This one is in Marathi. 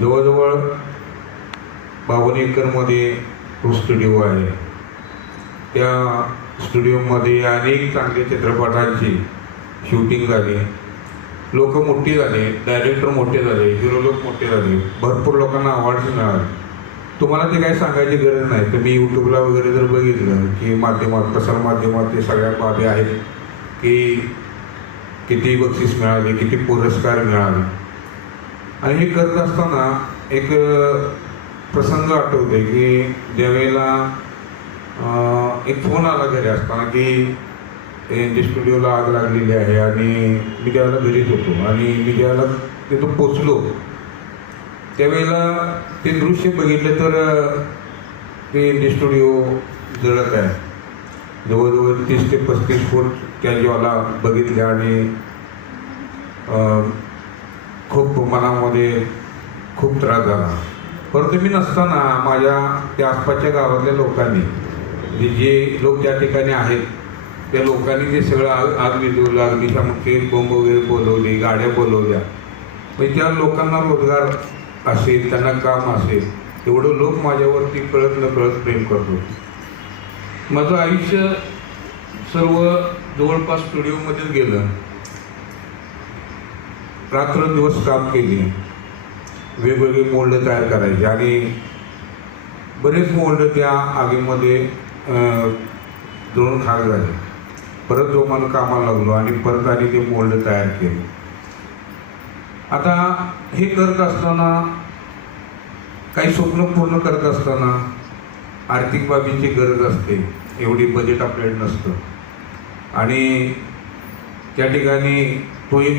जवळजवळ बावन्न एकरमध्ये तो स्टुडिओ आहे. त्या स्टुडिओमध्ये अनेक चांगल्या चित्रपटांची शूटिंग झाली. लोक मोठी झाले डायरेक्टर मोठे झाले हिरो लोक मोठे झाले भरपूर लोकांना अवॉर्ड्स मिळाले. तुम्हाला ते काही सांगायची गरज नाही. तुम्ही यूट्यूबला वगैरे जर बघितलं की माध्यमात प्रसारमाध्यमात ते सगळ्या बाबी आहेत की किती बक्षीस मिळाले किती पुरस्कार मिळाले. आणि हे करत असताना एक प्रसंग आठवते की ज्यावेळेला एक फोन आला घरी असताना की यांच्या स्टुडिओला आग लागलेली आहे आणि मी त्यावेळेला घरीच होतो आणि मी ज्यावेळेला तिथं पोचलो त्यावेळेला ते दृश्य बघितलं तर ते इंडी स्टुडिओ जळत आहे. जवळजवळ तीस ते पस्तीस फूट त्या ज्वाला बघितल्या आणि मनामध्ये खूप त्रास झाला. परंतु मी नसताना माझ्या त्या आसपासच्या गावातल्या लोकांनी जे जे लोक त्या ठिकाणी आहेत त्या लोकांनी ते सगळं आग आग विझवलं अग्निशामक बोंब वगैरे बोलवली गाड्या बोलवल्या. म्हणजे त्या लोकांना रोजगार असेल त्यांना काम असेल एवढं लोक माझ्यावरती कळत न कळत प्रेम करतो माझं आयुष्य सर्व जवळपास स्टुडिओमध्येच गेलं. रात्रंदिवस काम केली. वेगवेगळे मोल्ड तयार करायचे आणि बरेच मोल्ड त्या आगीमध्ये अं, जळून खाक झाले. परत जोमानं कामाला लागलो आणि परत आणि ते मोल्ड तयार केले. आता हे करत असताना काही स्वप्न पूर्ण करत असताना आर्थिक बाबींची गरज असते. एवढी बजेट आपल्याकडे नसतं. आणि त्या ठिकाणी तो एक